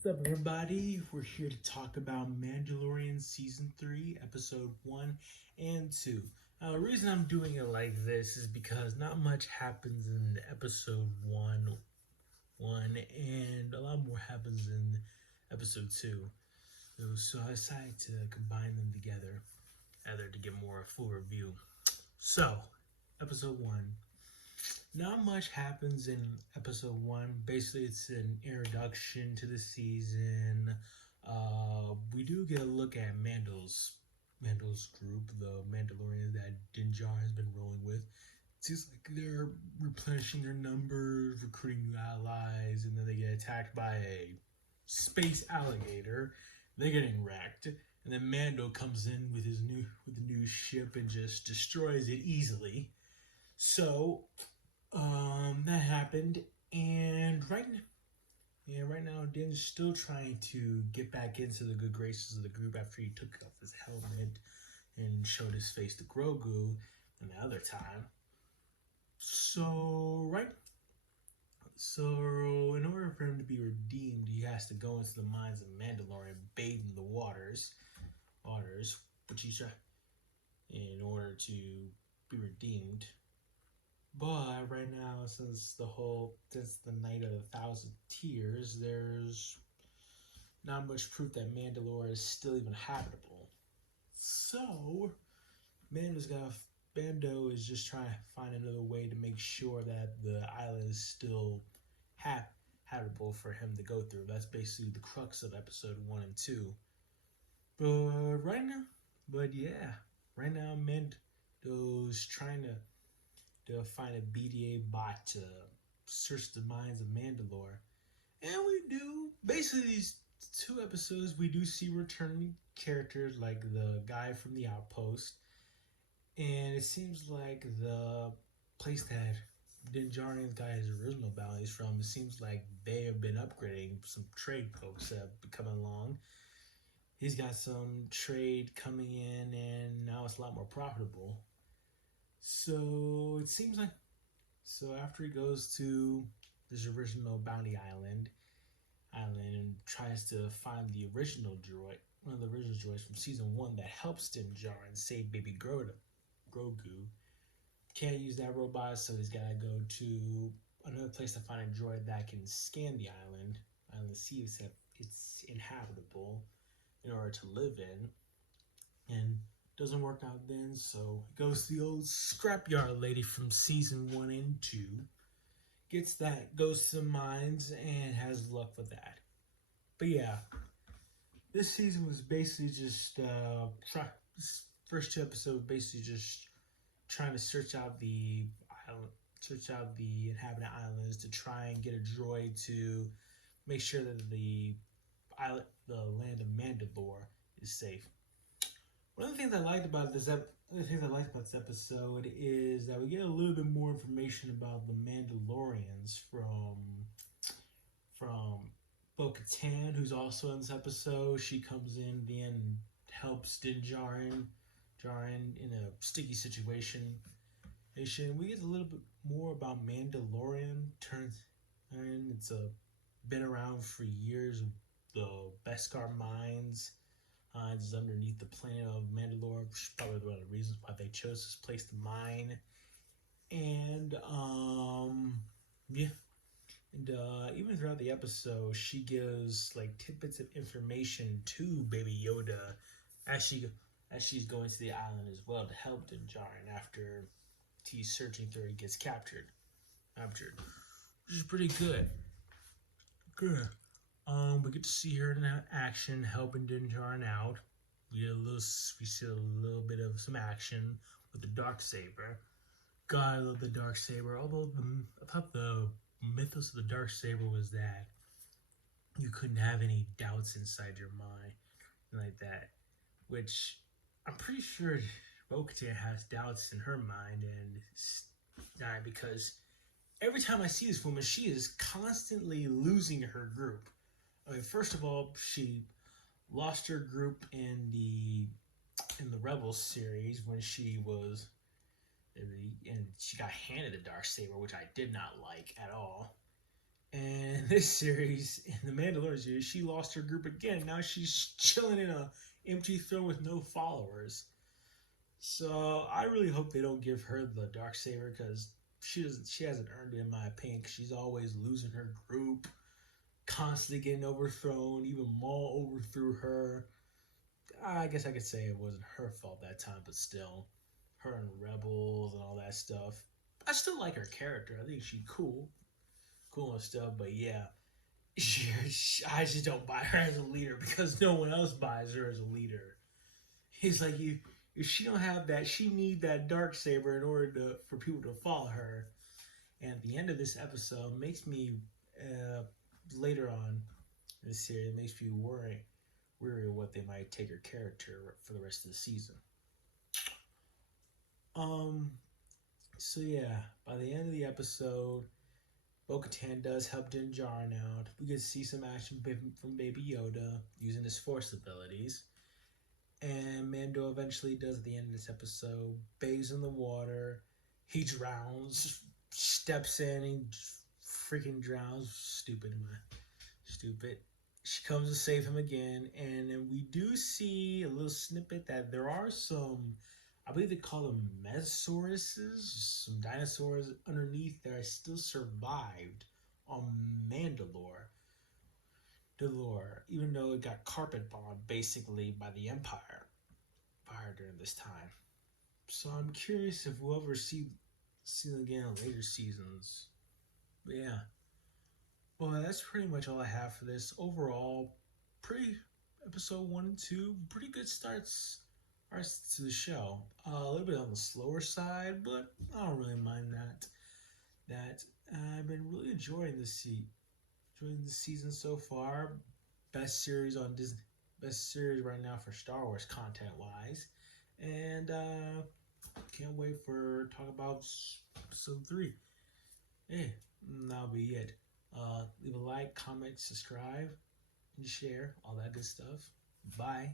What's up, everybody? We're here to talk about Mandalorian Season 3, Episode 1 and 2. The reason I'm doing it like this is because not much happens in Episode 1, and a lot more happens in Episode 2. So I decided to combine them together, either to get more full review. So, Episode 1. Not much happens in episode one. Basically, it's an introduction to the season. We do get a look at Mando's group, the Mandalorians that Din Djarin has been rolling with. It seems like they're replenishing their numbers, recruiting new allies, and then they get attacked by a space alligator. They're getting wrecked, and then Mando comes in with the new ship and just destroys it easily. So that happened, and right now, Din's still trying to get back into the good graces of the group after he took off his helmet and showed his face to Grogu another time. So in order for him to be redeemed, he has to go into the mines of Mandalorian, bathe in the waters, which he's in order to be redeemed. But right now, since the night of the thousand tears, there's not much proof that Mandalore is still even habitable. So Mando is just trying to find another way to make sure that the island is still habitable for him to go through. That's basically the crux of episode 1 and 2. But right now, but yeah, right now Mando's trying to find a BDA bot to search the minds of Mandalore. And we do. Basically, these 2 episodes, we do see returning characters like the guy from the Outpost. And it seems like the place that Din Djarin's got his original bounties from, it seems like they have been upgrading. Some trade folks have been coming along. He's got some trade coming in, and now it's a lot more profitable. So it seems like after he goes to this original bounty island and tries to find the original droid, one of the original droids from season 1 that helps Din Djarin save Baby Grogu. Can't use that robot, so he's got to go to another place to find a droid that can scan the island and see if it's inhabitable in order to live in. And doesn't work out then, so he goes to the old scrapyard lady from season 1 and 2. Gets that, goes to the mines, and has luck with that. But yeah, this season was basically just this first 2 episodes basically just trying to search out the inhabited islands to try and get a droid to make sure that the land of Mandalore is safe. One of the things I liked about this episode is that we get a little bit more information about the Mandalorians from Bo-Katan, who's also in this episode. She comes in the end and helps Din Djarin in a sticky situation. We get a little bit more about Mandalorian. It's been around for years. The Beskar mines. It's underneath the planet of Mandalore, which is probably one of the reasons why they chose this place to mine. And yeah, and even throughout the episode, she gives like tidbits of information to Baby Yoda as she's going to the island as well to help Din Djarin after he's searching through and gets captured, which is pretty good. Good. We get to see her in action, helping Din Djarin out. We see a little bit of some action with the Darksaber. God, I love the Darksaber. Although I thought the mythos of the Darksaber was that you couldn't have any doubts inside your mind, like that. Which I'm pretty sure Bo-Katan has doubts in her mind, and it's not because every time I see this woman, she is constantly losing her group. I mean, first of all, she lost her group in the Rebels series when she was, and she got handed the Darksaber, which I did not like at all. And this series, in the Mandalorian series, she lost her group again. Now she's chilling in a empty throne with no followers. So I really hope they don't give her the dark saber because she hasn't earned it in my opinion. Cause she's always losing her group, constantly getting overthrown. Even Maul overthrew her. I guess I could say it wasn't her fault that time, but still, her and Rebels and all that stuff. I still like her character. I think she's cool and stuff. But yeah, I just don't buy her as a leader because no one else buys her as a leader. He's like, you, if she don't have that, she need that dark saber in order for people to follow her. And at the end of this episode, makes me later on in the series, it makes me weary of what they might take her character for the rest of the season. Um. So yeah, by the end of the episode, Bo-Katan does help Din Djarin out. We get to see some action from Baby Yoda using his Force abilities. And Mando eventually does at the end of this episode, bathes in the water. He drowns, steps in, he freaking drowns. Stupid, man. Stupid. She comes to save him again, and then we do see a little snippet that there are some, I believe they call them Mesosauruses, some dinosaurs underneath that still survived on Mandalore, even though it got carpet bombed basically by the Empire during this time. So I'm curious if we'll ever see them again in later seasons. But yeah, well, that's pretty much all I have for this. Overall, pretty episode 1 and 2, pretty good starts to the show. A little bit on the slower side, but I don't really mind that. I've been really enjoying enjoying the season so far. Best series on Disney, best series right now for Star Wars content wise, and can't wait for talk about episode 3. Hey, that'll be it. Leave a like, comment, subscribe, and share all that good stuff. Bye.